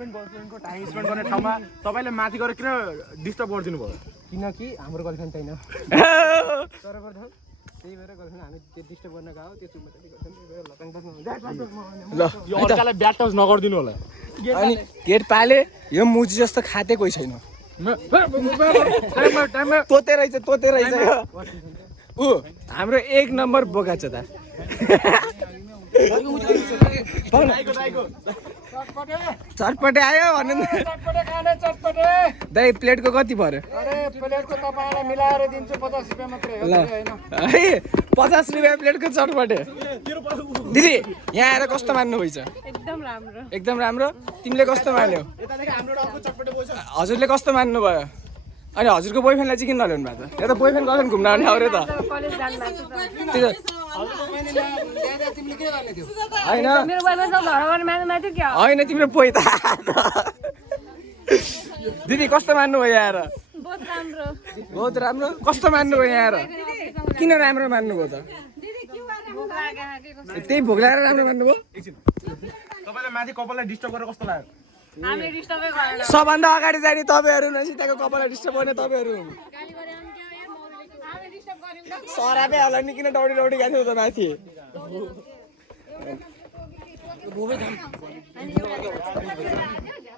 गर्लफ्रेन्डको time spend गर्ने ठाउँमा तपाईँले माथि गएर किन डिस्टर्ब गरिदिनु भयो? किनकि हाम्रो गर्लफ्रेन्ड छैन सर्वप्रथम त्यही भएर गर्लफ्रेन्ड हामी त्यो डिस्टर्ब गर्न गयो त्यो चुम्मा ल यो अर्कालाई ब्याड टच नगरिदिनु होला। अनि गेट पाले यो मुजी जस्तो खाते कोही छैन। तोते रहेछ ऊ हाम्रो 1 नम्बर बोका छ त। चटपटे आयो भन्नु न। दाइ प्लेटको कति पर्यो? अरे प्लेटको तपाईलाई मिलाएर दिन्छु 50 रुपैयाँ मात्रै हो ल है 50 रुपैयाँ प्लेटको चटपटे। दिदी यहाँ आएर कस्तो मान्नु भइछ? एकदम राम्रो। तिमीले कस्तो मान्यौ? हजुरले कस्तो मान्नु भयो? अनि हजुरको बोयफ्रेन्डलाई चाहिँ किन नल्याउनु भएको त? यहाँ त बोयफ्रेन्ड गर्लफ्रेन्ड घुम्न आउने अरे त। होइन तिम्रो पोइ त। दिदी कस्तो मान्नु भयो यहाँ आएर? बहुत राम्रो। कस्तो मान्नु भयो यहाँ आएर? किन राम्रो मान्नु भयो त? त्यही भोक लागेर राम्रो मान्नु भयो? तपाईँले माथि कपाललाई डिस्टर्ब गरेर कस्तो लाग्यो? सबभन्दा अगाडि जाने तपाईँहरू न, सीताको कपाललाई डिस्टर्ब गर्ने तपाईँहरू। सरापै होला नि, किन दौडी दौडी गएको थियो त माथि?